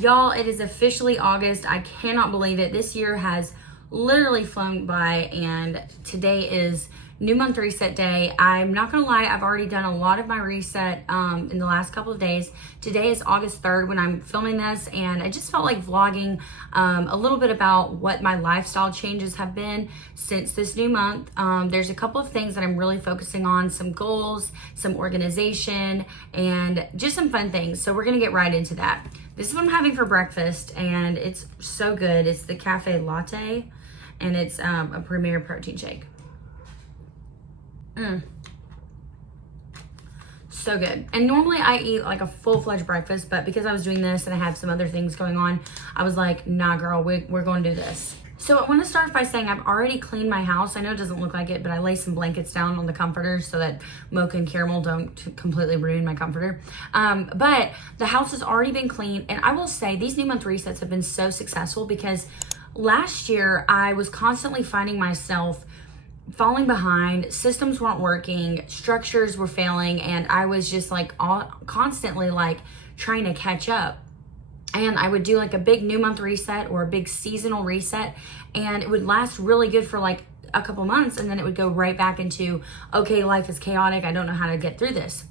Y'all, it is officially August. I cannot believe it. This year has literally flown by, and today is new month reset day. I'm not gonna lie, I've already done a lot of my reset in the last couple of days. Today is August 3rd when I'm filming this, and I just felt like vlogging a little bit about what my lifestyle changes have been since this new month. There's a couple of things that I'm really focusing on, some goals, some organization, and just some fun things. So we're gonna get right into that. This is what I'm having for breakfast, and it's so good. It's the cafe latte, and it's a premier protein shake. So good. And normally I eat like a full-fledged breakfast, but because I was doing this and I have some other things going on, I was like, nah girl, we're going to do this. So I want to start by saying I've already cleaned my house. I know it doesn't look like it, but I lay some blankets down on the comforters so that Mocha and Caramel don't completely ruin my comforter. But the house has already been cleaned, and I will say these new month resets have been so successful because last year I was constantly finding myself falling behind, systems weren't working, structures were failing, and I was just like constantly like trying to catch up. And I would do like a big new month reset or a big seasonal reset, and it would last really good for like a couple months, and then it would go right back into, okay, life is chaotic, I don't know how to get through this.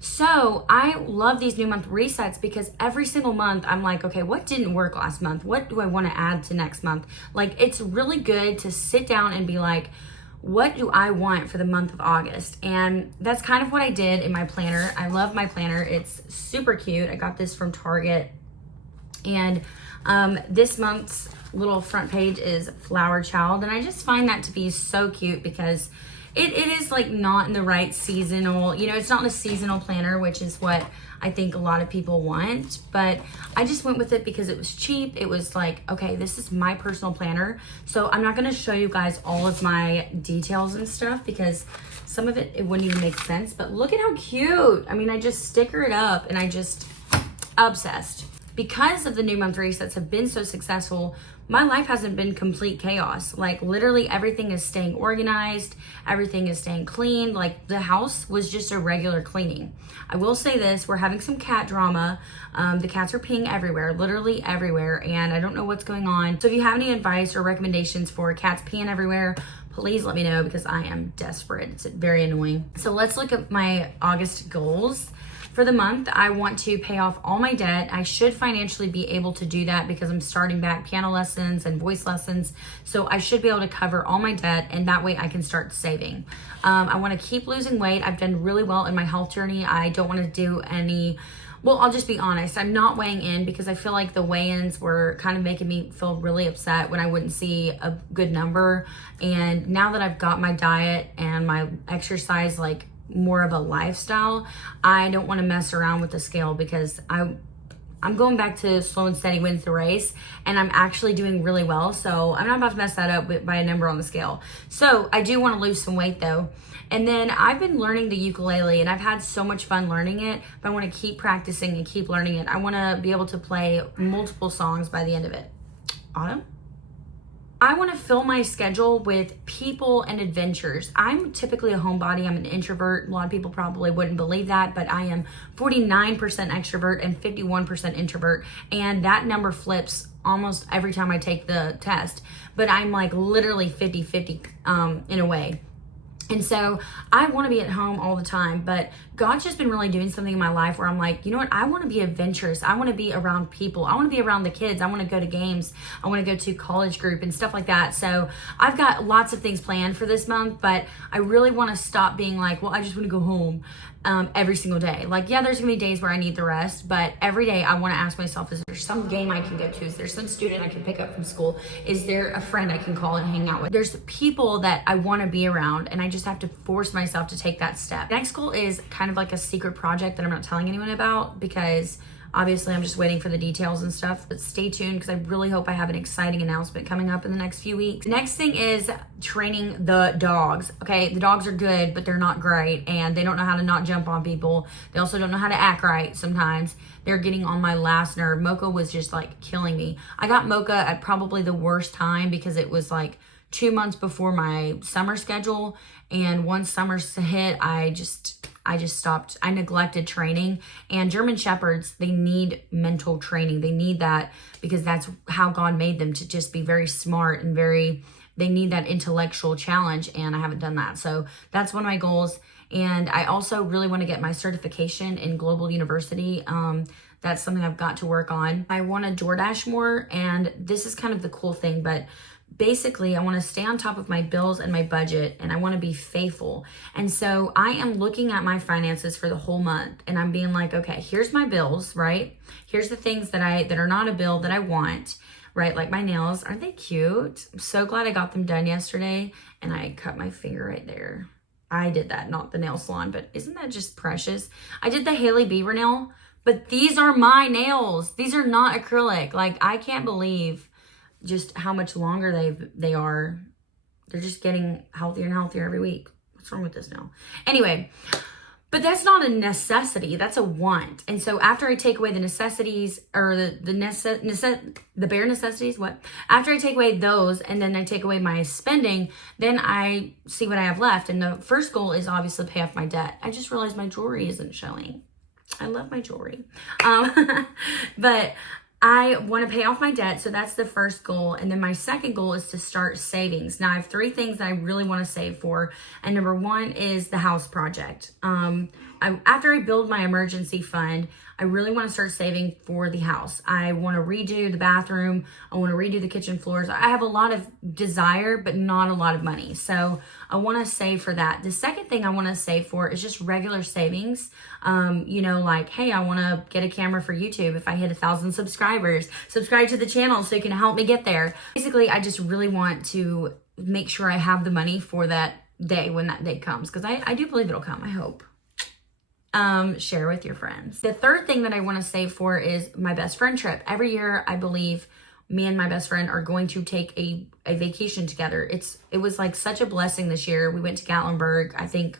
So I love these new month resets because every single month I'm like, okay, what didn't work last month? What do I want to add to next month? Like, it's really good to sit down and be like, what do I want for the month of August? And that's kind of what I did in my planner. I love my planner. It's super cute. I got this from Target. And this month's little front page is Flower Child. And I just find that to be so cute because it is like not in the right seasonal, you know, it's not in a seasonal planner, which is what I think a lot of people want, but I just went with it because it was cheap. It was like, okay, this is my personal planner. So I'm not gonna show you guys all of my details and stuff because some of it wouldn't even make sense, but look at how cute. I mean, I just sticker it up and I just obsessed. Because of the new month resets have been so successful, my life hasn't been complete chaos. Like literally everything is staying organized, everything is staying clean. Like the house was just a regular cleaning. I will say this, we're having some cat drama. The cats are peeing everywhere, literally everywhere, and I don't know what's going on. So if you have any advice or recommendations for cats peeing everywhere, please let me know because I am desperate. It's very annoying. So let's look at my August goals. For the month, I want to pay off all my debt. I should financially be able to do that because I'm starting back piano lessons and voice lessons. So I should be able to cover all my debt, and that way I can start saving. I want to keep losing weight. I've done really well in my health journey. I don't want to do any, well, I'll just be honest. I'm not weighing in because I feel like the weigh-ins were kind of making me feel really upset when I wouldn't see a good number. And now that I've got my diet and my exercise, like, more of a lifestyle, I don't want to mess around with the scale because I'm going back to slow and steady wins the race, and I'm actually doing really well. So I'm not about to mess that up by a number on the scale. So I do want to lose some weight though. And then I've been learning the ukulele, and I've had so much fun learning it, but I want to keep practicing and keep learning it. I want to be able to play multiple songs by the end of it. Autumn? I want to fill my schedule with people and adventures. I'm typically a homebody. I'm an introvert. A lot of people probably wouldn't believe that, but I am 49% extrovert and 51% introvert. And that number flips almost every time I take the test. But I'm like literally 50-50 in a way. And so I want to be at home all the time, but God's just been really doing something in my life where I'm like, you know what? I want to be adventurous. I want to be around people. I want to be around the kids. I want to go to games. I want to go to college group and stuff like that. So I've got lots of things planned for this month, but I really want to stop being like, well, I just want to go home every single day. Like, yeah, there's gonna be days where I need the rest, but every day I want to ask myself, is there some game I can go to? Is there some student I can pick up from school? Is there a friend I can call and hang out with? There's people that I want to be around, and I just have to force myself to take that step. Next goal is kind of like a secret project that I'm not telling anyone about because obviously I'm just waiting for the details and stuff, but stay tuned because I really hope I have an exciting announcement coming up in the next few weeks. Next thing is training the dogs. Okay, the dogs are good, but they're not great, and they don't know how to not jump on people. They also don't know how to act right sometimes. They're getting on my last nerve. Mocha was just like killing me. I got Mocha at probably the worst time because it was like 2 months before my summer schedule, and once summer's hit, I just stopped. I neglected training. And German Shepherds, they need mental training. They need that because that's how God made them, to just be very smart and they need that intellectual challenge, and I haven't done that. So that's one of my goals. And I also really want to get my certification in Global University. That's something I've got to work on. I want to DoorDash more, and this is kind of the cool thing, but basically I want to stay on top of my bills and my budget, and I want to be faithful. And so I am looking at my finances for the whole month, and I'm being like, okay, here's my bills, right? Here's the things that are not a bill that I want, right? Like my nails. Aren't they cute? I'm so glad I got them done yesterday, and I cut my finger right there. I did that, not the nail salon, but isn't that just precious? I did the Hailey Bieber nail, but these are my nails. These are not acrylic. Like, I can't believe just how much longer they are. They're just getting healthier and healthier every week. What's wrong with this nail? Anyway, but that's not a necessity. That's a want. And so after I take away the necessities, or the bare necessities, after I take away those, and then I take away my spending, then I see what I have left. And the first goal is obviously pay off my debt. I just realized my jewelry isn't showing. I love my jewelry. But I want to pay off my debt. So that's the first goal. And then my second goal is to start savings. Now I have 3 things that I really want to save for. And number 1 is the house project. After I build my emergency fund, I really want to start saving for the house. I want to redo the bathroom. I want to redo the kitchen floors. I have a lot of desire, but not a lot of money. So I want to save for that. The second thing I want to save for is just regular savings. Like, hey, I want to get a camera for YouTube. If I hit 1,000 subscribers, subscribe to the channel so you can help me get there. Basically, I just really want to make sure I have the money for that day when that day comes, because I do believe it'll come, I hope. Share with your friends. The third thing that I want to save for is my best friend trip. Every year, I believe me and my best friend are going to take a vacation together. It was like such a blessing this year. We went to Gatlinburg. I think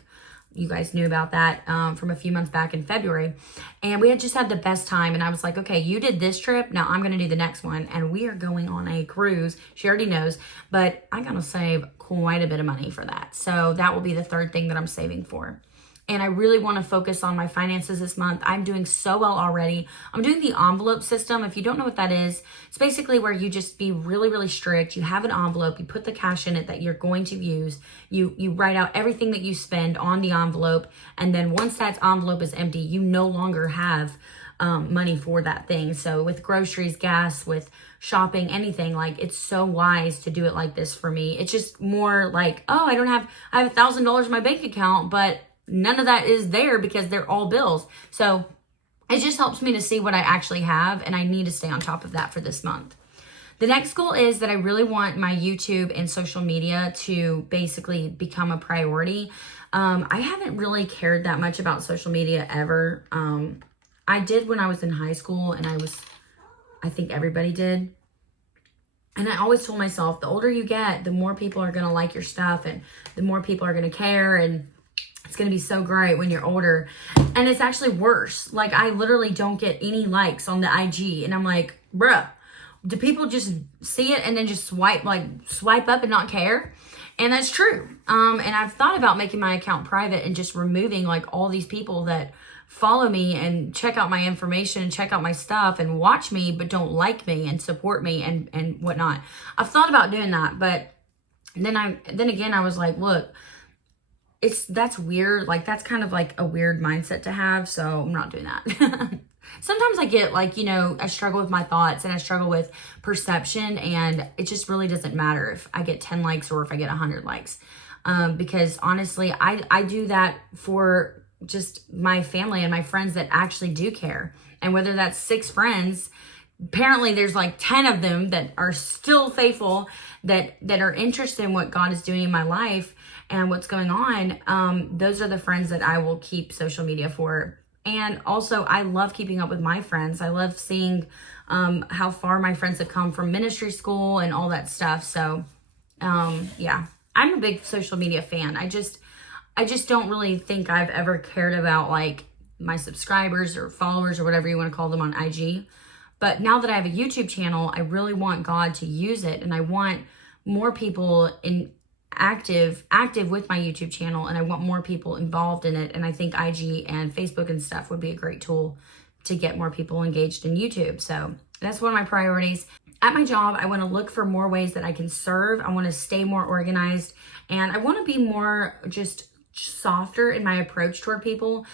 you guys knew about that from a few months back in February. And we had just had the best time. And I was like, okay, you did this trip. Now I'm going to do the next one. And we are going on a cruise. She already knows, but I'm going to save quite a bit of money for that. So that will be the third thing that I'm saving for. And I really want to focus on my finances this month. I'm doing so well already. I'm doing the envelope system. If you don't know what that is, it's basically where you just be really, really strict. You have an envelope, you put the cash in it that you're going to use. You write out everything that you spend on the envelope. And then once that envelope is empty, you no longer have money for that thing. So with groceries, gas, with shopping, anything, like, it's so wise to do it like this for me. It's just more like, oh, I have $1,000 in my bank account, but none of that is there because they're all bills. So it just helps me to see what I actually have, and I need to stay on top of that for this month. The next goal is that I really want my YouTube and social media to basically become a priority. I haven't really cared that much about social media ever. I did when I was in high school, and I think everybody did. And I always told myself, the older you get, the more people are going to like your stuff, and the more people are going to care, and it's going to be so great when you're older. And it's actually worse. Like, I literally don't get any likes on the IG. And I'm like, bruh, do people just see it and then just swipe up and not care? And that's true. And I've thought about making my account private and just removing like all these people that follow me and check out my information and check out my stuff and watch me, but don't like me and support me and whatnot. I've thought about doing that, but then again, I was like, look, that's weird. Like, that's kind of like a weird mindset to have. So I'm not doing that. Sometimes I get like, I struggle with my thoughts and I struggle with perception, and it just really doesn't matter if I get 10 likes or if I get 100 likes. Because honestly, I do that for just my family and my friends that actually do care. And whether that's 6 friends, apparently there's like 10 of them that are still faithful, that are interested in what God is doing in my life and what's going on. Those are the friends that I will keep social media for. And also, I love keeping up with my friends. I love seeing how far my friends have come from ministry school and all that stuff. So yeah, I'm a big social media fan. I just don't really think I've ever cared about like my subscribers or followers or whatever you want to call them on IG. But now that I have a YouTube channel, I really want God to use it, and I want more people active with my YouTube channel, and I want more people involved in it. And I think IG and Facebook and stuff would be a great tool to get more people engaged in YouTube. So that's one of my priorities. At my job, I want to look for more ways that I can serve. I want to stay more organized, and I want to be more just softer in my approach toward people.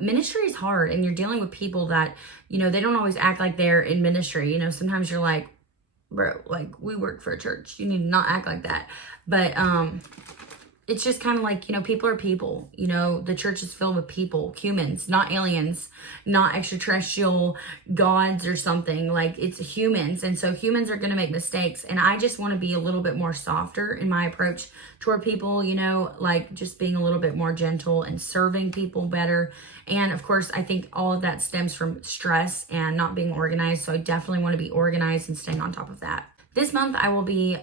Ministry is hard, and you're dealing with people that, you know, they don't always act like they're in ministry. You know, sometimes you're like, bro, like, we work for a church. You need to not act like that. But it's just kind of like, you know, people are people. You know, the church is filled with people, humans, not aliens, not extraterrestrial gods or something. Like, it's humans. And so humans are going to make mistakes. And I just want to be a little bit more softer in my approach toward people, you know, like just being a little bit more gentle and serving people better. And of course, I think all of that stems from stress and not being organized. So I definitely want to be organized and staying on top of that. This month, I will be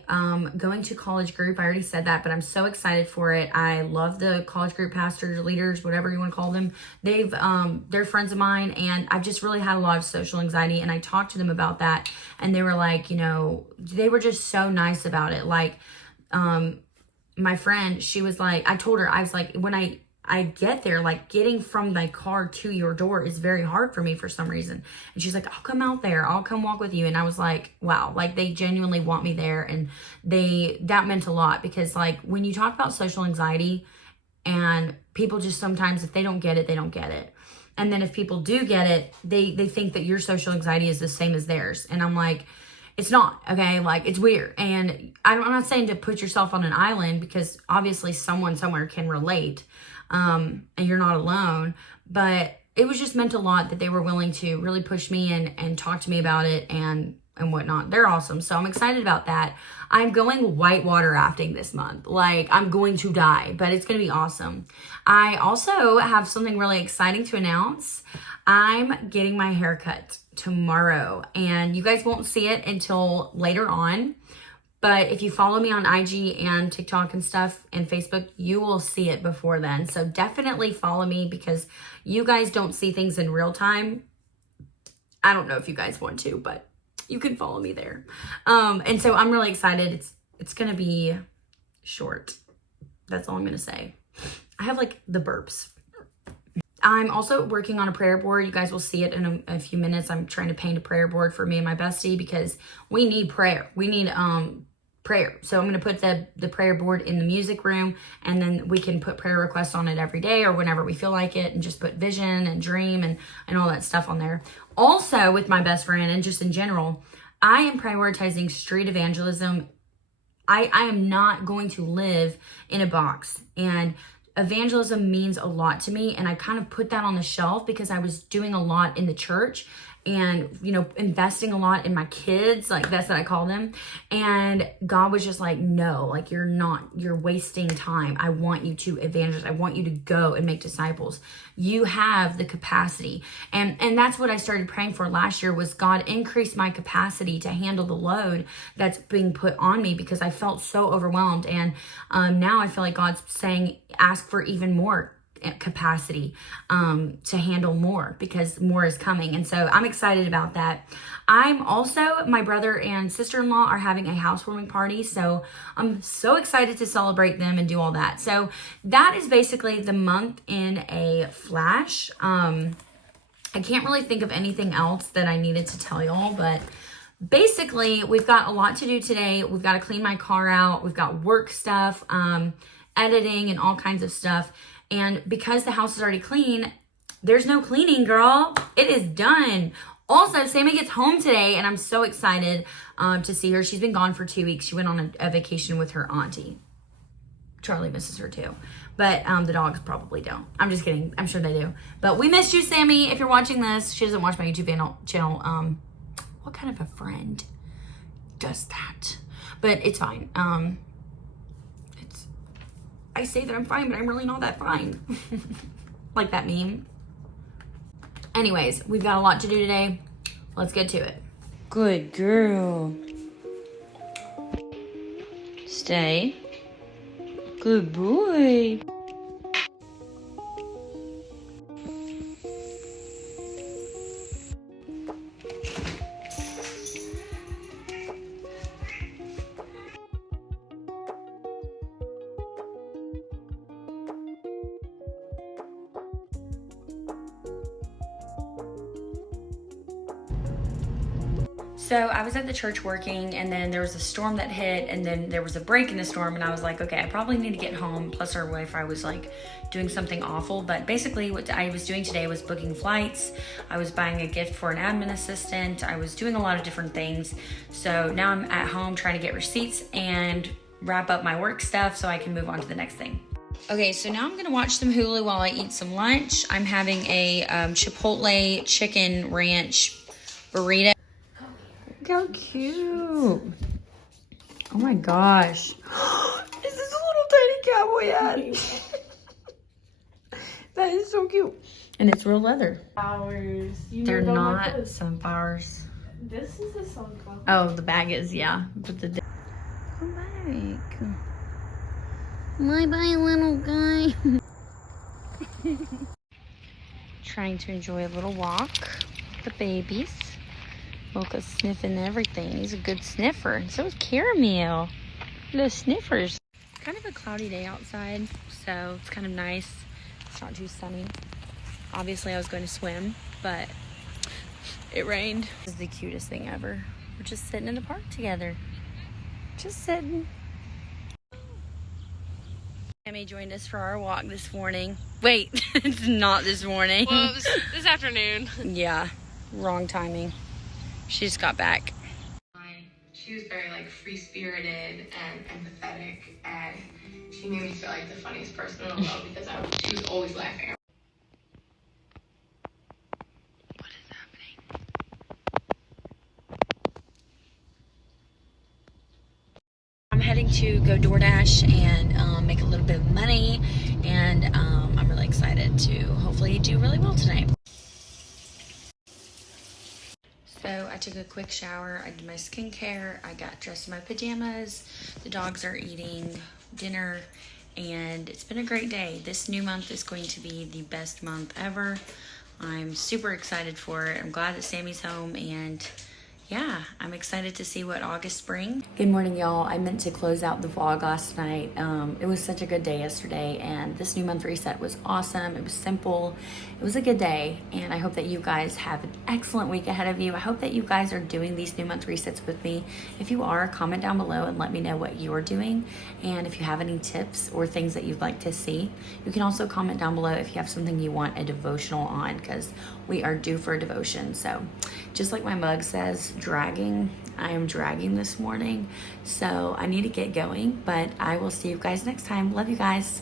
going to college group. I already said that, but I'm so excited for it. I love the college group pastors, leaders, whatever you want to call them. They're friends of mine, and I've just really had a lot of social anxiety, and I talked to them about that, and they were like, you know, they were just so nice about it. Like, my friend, she was like, I told her, I was like, when I get there, like getting from my car to your door is very hard for me for some reason. And she's like, I'll come out there. I'll come walk with you. And I was like, wow, like they genuinely want me there. And that meant a lot, because like when you talk about social anxiety, and people just sometimes, if they don't get it, they don't get it. And then if people do get it, they think that your social anxiety is the same as theirs. And I'm like, it's not, okay? Like, it's weird. And I'm not saying to put yourself on an island, because obviously someone somewhere can relate. And you're not alone, but it was just meant a lot that they were willing to really push me and talk to me about it and whatnot. They're awesome. So I'm excited about that. I'm going whitewater rafting this month. Like, I'm going to die, but it's going to be awesome. I also have something really exciting to announce. I'm getting my hair cut tomorrow, and you guys won't see it until later on. But if you follow me on IG and TikTok and stuff and Facebook, you will see it before then. So definitely follow me, because you guys don't see things in real time. I don't know if you guys want to, but you can follow me there. And so I'm really excited. It's going to be short. That's all I'm going to say. I have like the burps. I'm also working on a prayer board. You guys will see it in a few minutes. I'm trying to paint a prayer board for me and my bestie, because we need prayer. We need prayer. So I'm going to put the prayer board in the music room, and then we can put prayer requests on it every day or whenever we feel like it, and just put vision and dream and all that stuff on there. Also, with my best friend and just in general, I am prioritizing street evangelism. I am not going to live in a box, and evangelism means a lot to me. And I kind of put that on the shelf because I was doing a lot in the church, and, you know, investing a lot in my kids, like that's what I call them. And God was just like, no, like you're wasting time. I want you to evangelize. I want you to go and make disciples. You have the capacity. And that's what I started praying for last year, was God, increase my capacity to handle the load that's being put on me, because I felt so overwhelmed. And now I feel like God's saying, ask for even more capacity to handle more, because more is coming. And so I'm excited about that. I'm also, my brother and sister-in-law are having a housewarming party, so I'm so excited to celebrate them and do all that. So that is basically the month in a flash. I can't really think of anything else that I needed to tell y'all, but basically we've got a lot to do today. We've got to clean my car out. We've got work stuff, editing and all kinds of stuff. And because the house is already clean, there's no cleaning, girl. It is done. Also, Sammy gets home today, and I'm so excited to see her. She's been gone for 2 weeks. She went on a vacation with her auntie. Charlie misses her too. But the dogs probably don't. I'm just kidding. I'm sure they do. But we missed you, Sammy. If you're watching this, she doesn't watch my YouTube channel. What kind of a friend does that? But it's fine. I say that I'm fine, but I'm really not that fine. Like that meme. Anyways, we've got a lot to do today. Let's get to it. Good girl. Stay. Good boy. So I was at the church working, and then there was a storm that hit, and then there was a break in the storm, and I was like, okay, I probably need to get home. Plus our Wi-Fi was like doing something awful. But basically what I was doing today was booking flights. I was buying a gift for an admin assistant. I was doing a lot of different things. So now I'm at home trying to get receipts and wrap up my work stuff so I can move on to the next thing. Okay, so now I'm gonna watch some Hulu while I eat some lunch. I'm having a Chipotle chicken ranch burrito. Look how cute. Oh my gosh. This is a little tiny cowboy hat. That is so cute. And it's real leather. Flowers. They're not sunflowers. This is a sunflower. Oh, the bag is, yeah. But the come back. Bye-bye, little guy. Trying to enjoy a little walk with the babies. Mocha's sniffing everything. He's a good sniffer. And so is Caramel. Little sniffers. Kind of a cloudy day outside, so it's kind of nice. It's not too sunny. Obviously, I was going to swim, but it rained. This is the cutest thing ever. We're just sitting in the park together. Just sitting. Tammy joined us for our walk this morning. Wait, it's not this morning. Well, it was this afternoon. Yeah, wrong timing. She just got back. She was very like free-spirited and empathetic, and she made me feel like the funniest person in the world because she was always laughing. What is happening? I'm heading to go DoorDash and make a little bit of money, and I'm really excited to hopefully do really well tonight. So I took a quick shower, I did my skincare, I got dressed in my pajamas, the dogs are eating dinner, and it's been a great day. This new month is going to be the best month ever. I'm super excited for it. I'm glad that Sammy's home, and yeah, I'm excited to see what August brings. Good morning, y'all. I meant to close out the vlog last night. It was such a good day yesterday, and this new month reset was awesome. It was simple. It was a good day, and I hope that you guys have an excellent week ahead of you. I hope that you guys are doing these new month resets with me. If you are, comment down below and let me know what you're doing, and if you have any tips or things that you'd like to see. You can also comment down below if you have something you want a devotional on, because we are due for a devotion. So just like my mug says, dragging, I am dragging this morning, so I need to get going, but I will see you guys next time. Love you guys.